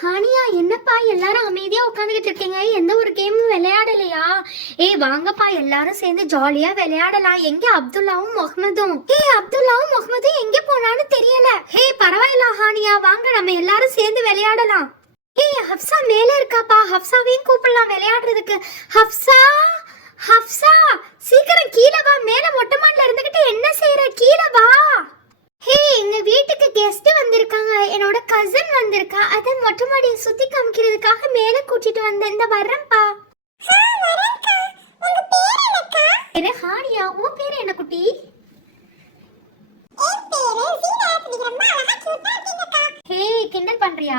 ஹானியா, என்னப்பா எல்லாரும் அமைதியா உட்காந்துக்கிட்டு இருக்கீங்க? எந்த ஒரு கேமும் விளையாடலையா? வாங்கப்பா எல்லாரும் சேர்ந்து ஜாலியா விளையாடலாம். எங்க அப்துல்லாவும் முகமதும்? அப்துல்லாவும் முகமதும் எங்க போனான்னு தெரியல. பரவாயில்ல ஹானியா, வாங்க நம்ம எல்லாரும் சேர்ந்து விளையாடலாம். ஹப்சா மேல இருக்காப்பா, ஹப்சாவையும் கூப்பிடலாம் விளையாடுறதுக்கு. ஹப்சா, ஹப்சா சீக்கிரம் கீழே வா. மேல மொட்டை மாடில இருந்துகிட்டு என்ன செய்யற? கீழே வா. எங்க வீட்டுக்கு கெஸ்ட் வந்திருக்காங்க. என்னோட கசின் வந்திருக்கா. அத மொட்டை மாடியை சுத்தி காமிக்கிறதுக்காக மேல கூட்டிட்டு வந்தேன். இந்த வர்றேன்ப்பா. என்ன ஹானியா, உன் பேரு என்ன குட்டி? கிண்டல் பண்றியா?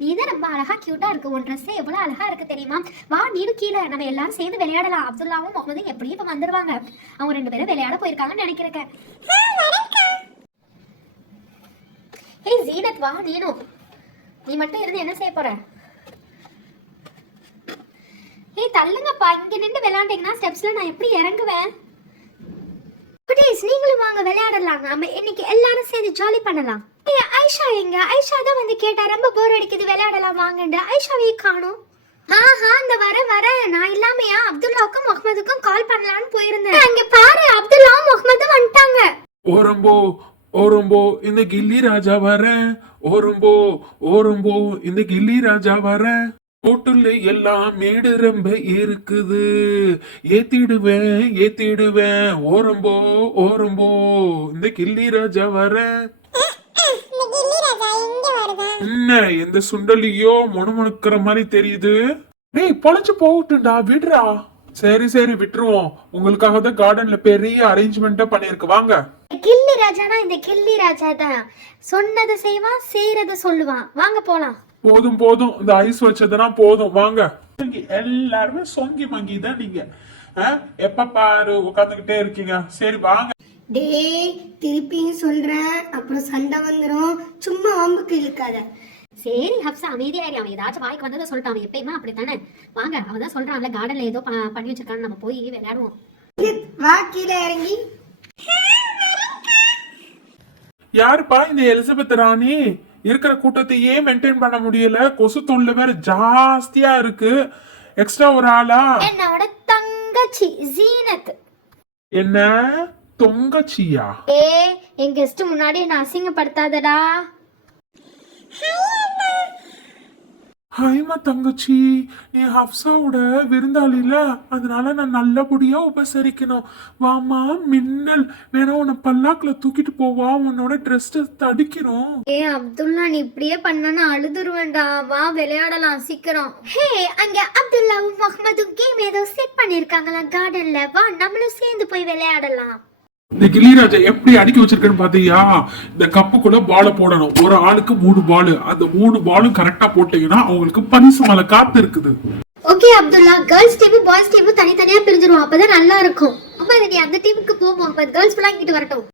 நீதான் ரொம்ப அழகா கியூட்டா இருக்கு. உன் ட்ரெஸ் எவ்வளவு அழகா இருக்கு தெரியுமா? வா நீனும் கீழே, நம்ம எல்லாரும் சேர்ந்து விளையாடலாம். அப்துல்லாவும் முகமதும் எப்படியும் இப்ப வந்துருவாங்க. அவங்க 2 பேரும் விளையாட போயிருக்காங்கன்னு நினைக்கிறேன். ஜீனத் வா, நீனும். நீ மட்டும் இருந்து என்ன செய்ய போற? தள்ளுங்கப்பா, இங்க நின்று விளையாண்டீங்கன்னா ஸ்டெப்ஸ்ல நான் எப்படி இறங்குவேன்? நீங்களும் வாங்க விளையாடலாம். நாம இன்னைக்கு எல்லாரும் சேர்ந்து ஜாலி பண்ணலாம். ஐஷா எங்க? ஐஷா தான் வந்து கேட்டா, ரொம்ப போர் அடிக்குது விளையாடலாம் வாங்கண்டு. ஐஷாவையும் காணோம். இந்த வர நான் இல்லாமையா அப்துல்லாவுக்கும் முகமதுக்கும் கால் பண்ணலான்னு போயிருந்தேன். அங்க பாரு, அப்துல்லாவும் முகமதும் வந்துட்டாங்க. ஓரம்போ ஓரம்போ இந்த கில்லி ராஜா வரேன். ஓரம்போ ஓரம்போ இந்த கில்லி ராஜா வரேன். ஹோட்டல்ல எல்லாம் மேடு ரொம்ப இருக்குது. ஏத்திடுவேன். ஓரம்போ ஓரம்போ இந்த கில்லி ராஜா வரேன். என்ன எந்த சுண்டலியோ முணுமுணுக்கிற மாதிரி தெரியுது? பொழைச்சு போகட்டும்டா, விடுறா. சரி விட்டுருவோம். உங்களுக்காக தான் கார்டன்ல பெரிய அரேஞ்ச்மெண்டா பண்ணிருக்கு. வாங்க. கில்லி ராஜானா இந்த கில்லி ராஜா தான். சொன்னதை செய்வான், செய்யறத சொல்லுவான். வாங்க போலாம். போதும் இந்த ஐஸ் வச்சதெல்லாம் போதும், வாங்க. எல்லாருமே சொங்கி மங்கி தான் நீங்க. எப்ப பாரு உட்காந்துக்கிட்டே இருக்கீங்க. சரி வாங்க. திருப்பியும் சொல்றேன், அப்புறம் சண்டை வந்துடும். சும்மா வம்புக்கு இழுக்காத. சரி ஹப்சா, அமைதியாயிரு. அவன் ஏதாச்சும் வாய்க்கு வந்ததை சொல்லிட்டான். அவன் எப்பயுமே அப்படித்தானே. வாங்க, அவன் தான் சொல்றான்ல கார்டன்ல ஏதோ பண்ணி வச்சிருக்கான்னு, நம்ம போய் விளையாடுவோம். வா கீழே இறங்கி. யாருப்பா இந்த எலிசபெத் ராணி? இருக்கிற கூட்டத்தையே மெயின்டைன் பண்ண முடியல. கொசு தொல்லை வேற ஜாஸ்தியா இருக்கு. எக்ஸ்ட்ரா ஒரு ஆளா? என்னோட தங்கச்சி ஜீனத். என்ன தொங்கச்சியா? என் கெஸ்ட் முன்னாடி நான் அசிங்கப்படுத்தாதடா. ஹைமா தங்கச்சி, நீ ஹப்சாவோட விருந்தாளில, அதனால நான் நல்லபடியா உபசரிக்கணும். வாமா மின்னல், வேணா உன்னை பல்லாக்குல தூக்கிட்டு போவா. உன்னோட ட்ரெஸ் தடிக்கணும். அப்துல்லா, நீ இப்படியே பண்ணா அழுதுருவேண்டா. வா விளையாடலாம் சீக்கிரம். அங்க அப்துல்லாவும் முகமதும் கேம் ஏதோ செட் பண்ணிருக்காங்களா கார்டன்ல. வா நம்மளும் சேர்ந்து போய் விளையாடலாம். இந்த கிளிராஜா எப்படி அடுக்கி வச்சிருக்கேன்னு பாத்தியா? இந்த கப்புக்குள்ள பால போடணும். ஒரு ஆளுக்கு 3 பால். அந்த 3 பாலும் கரெக்டா போட்டீங்கன்னா அவங்களுக்கு பரிசு மலை காத்து இருக்குது. Okay Abdullah, girls team boys team தனித்தனியா பிரிஞ்சிரும். அப்பதான் நல்லா இருக்கும். அப்ப நீ அந்த டீமுக்கு போ. முகமது கேர்ள்ஸ் ஃபுல்லா இங்கிட்டு வரட்டும்.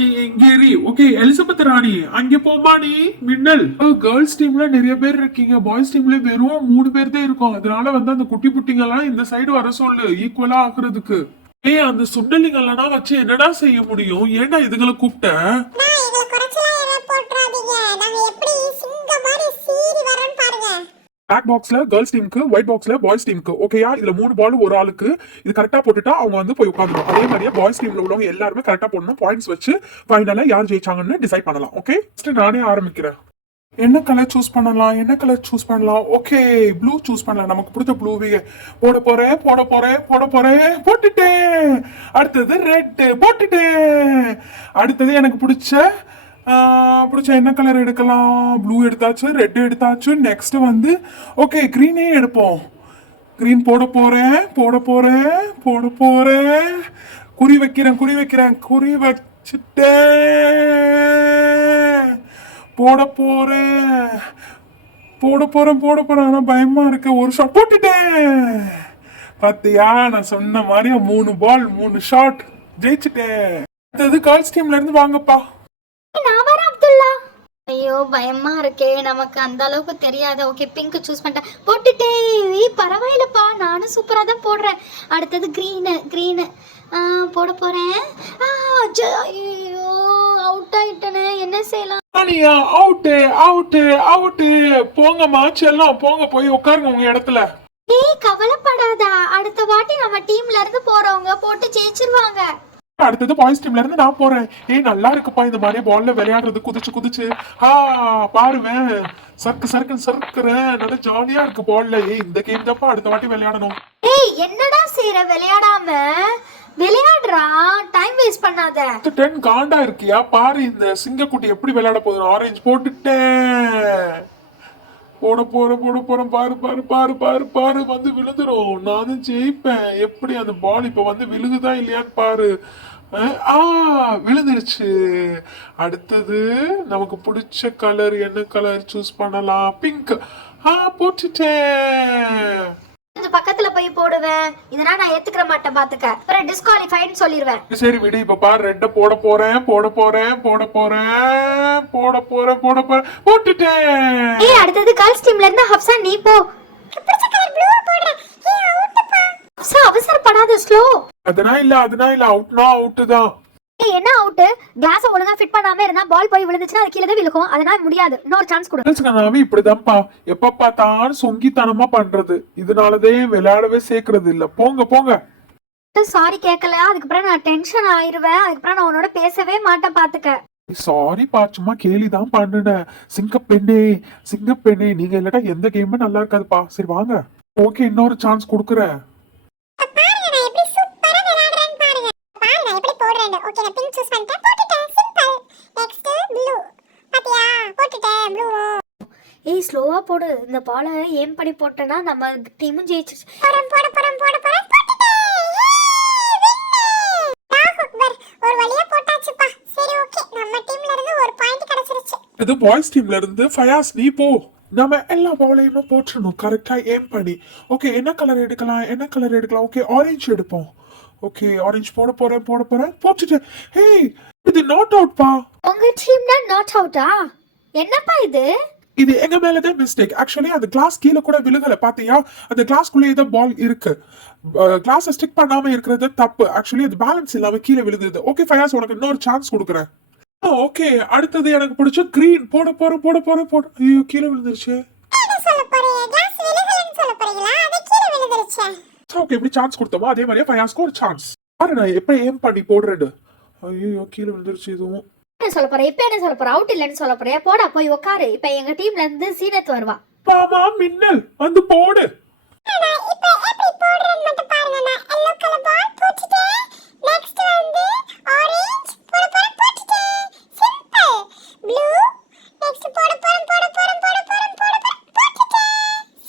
நீ இங்கேரி. ஓகே எலிசபெத் ராணி அங்க போமா. நீ மின்னல். கேர்ள்ஸ் டீம்ல நிறைய பேர் இருக்கீங்க. பாய்ஸ் டீம்ல வெறும் 3 பேர் தான் இருக்கும். அதனால வந்து அந்த குட்டி புட்டிங்க எல்லாம் இந்த சைடு வர சொல்லு, ஈக்குவலா ஆக்குறதுக்கு. அந்த சுண்டலிங்கெல்லாம் வச்சு என்னடா செய்ய முடியும்? ஏன்டா இதுகளை கூப்பிட்ட? பிளாக் பாக்ஸ்ல கேர்ள்ஸ் டீமுக்கு, ஒயிட் பாக்ஸ்ல பாய்ஸ் டீமுக்கு. ஓகேயா? இதுல 3 பால் ஒரு ஆளுக்கு. இது கரெக்டா போட்டுட்டா அவங்க வந்து போய் உட்காந்துரும். அதே மாதிரியே பாய்ஸ் டீம்ல உள்ளவங்க எல்லாருமே கரெக்டா போடணும். பாயிண்ட்ஸ் வச்சு ஃபைனலா யார் ஜெயிச்சாங்கன்னு டிசைட் பண்ணலாம். ஓகே, நானே ஆரம்பிக்கிறேன். என்ன கலர் சூஸ் பண்ணலாம்? ஓகே, ப்ளூ சூஸ் பண்ணலாம். நமக்கு பிடிச்ச ப்ளூவே போட போறேன். போட்டுட்டேன். அடுத்தது ரெட் போட்டுட்டேன். அடுத்தது எனக்கு பிடிச்ச என்ன கலர் எடுக்கலாம்? ப்ளூ எடுத்தாச்சு, ரெட் எடுத்தாச்சு. நெக்ஸ்ட் வந்து ஓகே கிரீனே எடுப்போம். கிரீன் போட போறேன். குறி வைக்கிறேன். குறி வச்சுட்டேன். போட போறேன். ஆனா பயமா இருக்கு. ஒரு ஷாட் போட்டுட்டேன். பாத்தியா, நான் சொன்ன மாதிரி 3 பால் 3 ஷாட் ஜெயிச்சுட்டேன். அடுத்தது கேர்ள்ஸ் டீம்ல இருந்து வாங்கப்பா. நான் வரேன் அப்துல்லா. ஐயோ பயமா இருக்கே, நமக்கு அந்த அளவுக்கு தெரியாது. ஓகே பிங்க் சூஸ் பண்ணிட்டேன். போட்டுட்டேன். பரவாயில்லப்பா, நானும் சூப்பரா தான் போடுறேன். அடுத்தது கிரீனு போட போறேன். ஐயோ அவுட் ஆயிட்டேனே, என்ன செய்யலாம்? அனியா அவுட்டு அவுட்டு அவுட்டு. போங்கம்மா செல்லம், போங்க போய் உட்காருங்க உங்க இடத்துல. ஏய் கவலைப்படாத, அடுத்த வாட்டி நம்ம டீம்ல இருந்து போறவங்க போட்டு ஜெயிச்சிருவாங்க. அடுத்தது பாய்ஸ் டீம்ல இருந்து நான் போறேன். ஏய் நல்லா இருக்குப்பா இந்த மாதிரி பால்ல விளையாடுறது, குதிச்சு குதிச்சு. பாருவேன், சர்க்கு சர்க்குன்னு சர்க்குறேன், நல்லா ஜாலியா இருக்கு பால்ல. ஏய் இந்த கேம் தான்ப்பா அடுத்த வாட்டி விளையாடணும். ஏய் என்னடா செய்ற, விளையாடாம விளையாடுறா, டைம் வேஸ்ட் பண்ணாத. 10 காண்டா இருக்கியா பாரு, இந்த சிங்கக்குட்டி எப்படி விளையாட போகுது. ஆரஞ்சு போட்டுட்டேன், போட போறேன். பாரு பாரு பாரு பாரு பாரு, வந்து விழுந்துரும். நானும் ஜெயிப்பேன். எப்படி அந்த பால் இப்ப வந்து விழுகுதா இல்லையான்னு பாரு. விழுந்துருச்சு. அடுத்தது நமக்கு பிடிச்ச கலர் என்ன கலர் சூஸ் பண்ணலாம்? பிங்க். போட்டுட்டேன். கொஞ்சம் பக்கத்துல போய் போடுவேன், இதெல்லாம் நான் ஏத்துக்கிற மாட்டேன் பாத்துக்க, அப்புறம் டிஸ்குவாலிஃபைட்னு சொல்லிடுவேன். சரி விடு, இப்ப பாரு ரெட்ட போட போறேன். போட்டுட்டேன். ஏய் அடுத்தது கேர்ள்ஸ் டீம்ல இருந்து ஹப்சா நீ போ. பிடிச்ச கலர் ப்ளூ போடுறேன். ஏய் அவுட்ப்பா. ஹப்சா அவசரப்படாத, ஸ்லோ. அதனா இல்ல அவுட்னா அவுட் தான். ஏய் என்ன அவுட்? கிளாஸ் ஒழுங்கா ஃபிட் பண்ணாம இருந்தா பால் போய் விழுந்துச்சுனா அது கீழ தான் விழுகும். அதனால முடியாது, இன்னொரு சான்ஸ் கொடு. நாவே இப்படிதான்ப்பா, எப்ப பார்த்தாலும் சொங்கித்தனமா பண்றது. இதனாலதான் விளையாடவே சேர்க்கறது இல்ல. போங்க. சாரி கேட்கல, அதுக்கப்புறம் நான் டென்ஷன் ஆயிருவேன். அதுக்கப்புறம் நான் உன்னோட பேசவே மாட்டேன் பாத்துக்க. சாரி பா, சும்மா கேலிதான் பண்ணுனேன். சிங்கப்பெண்ணே நீங்க இல்லட்டா எந்த கேமும் நல்லா இருக்காதுப்பா. சரி வாங்க, ஓகே இன்னொரு சான்ஸ் கொடுக்குறேன். ஏய் ஸ்லோவா போடு, இந்த பாலை ஏம் பண்ணி போட்டேன்னா நம்ம டீமும் ஜெயிச்சிச்சு. ஒரு வழியா போட்டாச்சுப்பா. சரி ஓகே, நம்ம டீம்ல இருந்து ஒரு பாயிண்ட் கிடைச்சிருச்சு. இது பாய்ஸ் டீம்ல இருந்து ஃபயாஸ் நீ போ. நம்ம எல்லா பாலையுமே போட்டுறணும் கரெக்டா ஏம் பண்ணி. ஓகே என்ன கலர் எடுக்கலாம்? ஓகே ஆரஞ்சு எடுப்போம். ஓகே ஆரஞ்சு போட போறேன். போட்டுட்டேன். ஹேய் இது நாட் அவுட் பா. உங்க டீம்ல நாட் அவுட்டா? என்னப்பா இது? இது எங்க மேலதான் மிஸ்டேக். ஆக்சுவலி அந்த கிளாஸ் கீழே கூட விழுகல பாத்தியா? அந்த கிளாஸ்க்குள்ளேயே தான் பால் இருக்கு. கிளாஸ் ஸ்டிக் பண்ணாம இருக்கிறது தப்பு. ஆக்சுவலி அது பேலன்ஸ் இல்லாம கீழே விழுகுது. ஓகே ஃபயாஸ், உனக்கு இன்னொரு சான்ஸ் கொடுக்குறேன். ஓகே அடுத்தது எனக்கு பிடிச்ச கிரீன் போட போறேன். ஐயோ கீழே விழுந்துருச்சு. ஓகே இப்படி சான்ஸ் கொடுத்தோமோ அதே மாதிரியே ஃபயாஸ்க்கு ஒரு சான்ஸ். பாரு நான் எப்ப ஏம் பண்ணி போடுறேன். ஐயோ கீழே விழுந்துருச்சு. இதுவும் என்ன சொல்ல போற? இப்ப என்ன சொல்ல போற? அவுட் இல்லன்னு சொல்ல போறியா? போடா போய் உட்காரு. இப்ப எங்க டீம்ல இருந்து சீனத் வருவா. பாமா மின்னல் வந்து போடு. இப்ப எப்படி போடுறேன்னு மட்டும் பாருங்க. நான் yellow color ball போட்டுட்டேன். நெக்ஸ்ட் வந்து ஆரஞ்சு போட்டுட்டேன். சிம்பிள். ப்ளூ நெக்ஸ்ட் போட்டுட்டேன்.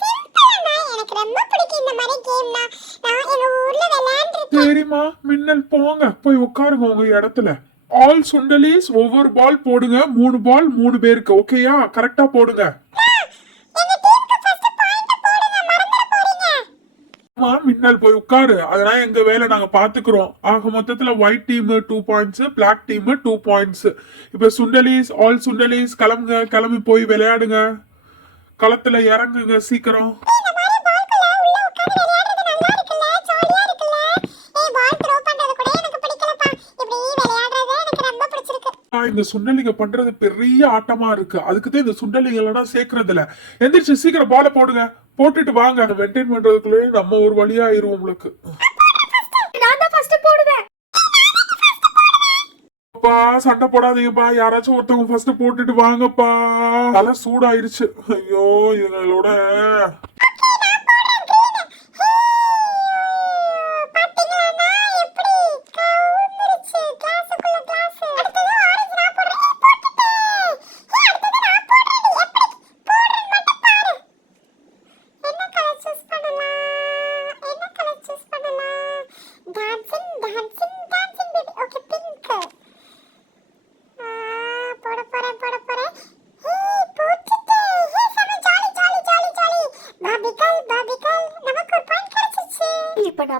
சிம்பிள். எனக்கு ரொம்ப பிடிக்கும் இந்த மாதிரி கேம்னா. நான் எங்க ஊர்ல விளையாண்டிருக்கேன். சரிம்மா மின்னல் போங்க போய் உட்காருங்க உங்க இடத்துல. ஆல் சுண்டலிஸ் ஒவ்வொரு பால் போடுங்க. 3 பால் 3 பேருக்கு. ஓகேயா? கரெக்டா போடுங்க. மின்னல் போய் உட்காரு. அதெல்லாம் எங்க வேலை, நாங்க பாத்துக்கிறோம். ஆக மொத்தத்துல white team 2 points, black team 2 points. இப்ப சுண்டலிஸ் ஆல் சுண்டலிஸ் கிளம்பி போய் விளையாடுங்க. களத்துல இறங்குங்க சீக்கிரம். இந்த சுண்டலிங்க பண்றது பெரிய ஆட்டமா இருக்கு. அதுக்குதான் இந்த சுண்டலிங்களெல்லாம் சேர்க்கறது இல்ல. எந்திரிச்சு சீக்கிரம் பால போடுங்க. போட்டுட்டு வாங்க. மெயின்டைன் பண்றதுக்குள்ளே நம்ம ஒரு வழியா ஆயிருவோம். உங்களுக்கு சண்டை போடாதீங்கப்பா. யாராச்சும் ஒருத்தவங்க ஃபர்ஸ்ட் போட்டுட்டு வாங்கப்பா. தலை சூடாயிருச்சு. ஐயோ இவங்களோட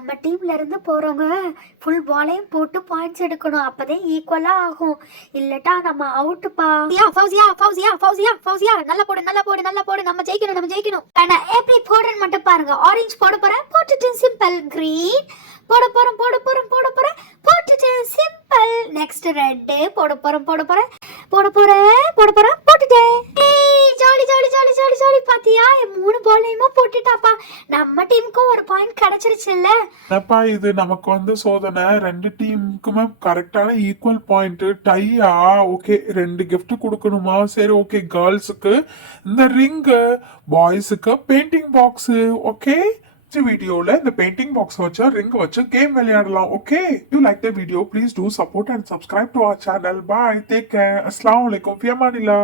நம்ம டீம்ல இருந்து போறவங்க ஃபுல் பாலையும் போட்டு பாயிண்ட்ஸ் எடுக்கணும், அப்பதான் ஈக்குவலா ஆகும். இல்லட்டா நம்ம அவுட்டுப்பா. ஃபௌசியா ஃபௌசியா ஃபௌசியா ஃபௌசியா நல்லா போடு நல்லா போடு நல்லா போடு, நம்ம ஜெயிக்கணும் நம்ம ஜெயிக்கணும். ஆனா எப்படி போடுறேன்னு மட்டும் பாருங்க. ஆரஞ்சு போட போறேன், போட்டுட்டேன் சிம்பிள். கிரீன் போட போறேன் போட போறேன் போட போறேன், போட்டுட்டேன் சிம்பிள். நெக்ஸ்ட் ரெட் போட போறேன் போட போறேன் போட போறேன் போட போறேன், போட்டுட்டேன். Jolly jolly jolly jolly jolly. பாத்தியா என் 3 பாலையுமா போட்டுட்டாப்பா. நம்ம டீமுக்கு ஒரு பாயிண்ட் கிடைச்சிருச்சு இல்ல. என்னப்பா இது நமக்கு வந்து சோதனை, 2 டீமுக்குமே கரெக்டான ஈக்குவல் பாயிண்ட் டையா. ஓகே 2 gift கொடுக்கணுமா? சரி ஓகே, கேர்ள்ஸுக்கு இந்த ரிங்கு, பாய்ஸுக்கு பெயிண்டிங் பாக்ஸ். ஓகே வீடியோல இந்த பெயிண்டிங் பாக்ஸ் வச்சு ரிங் வச்சு கேம் விளையாடலாம். Okay, you like the video, please do support and subscribe to our channel. Bye, take care, அஸ்ஸலாமு அலைக்கும், ஃபியமானில்லா.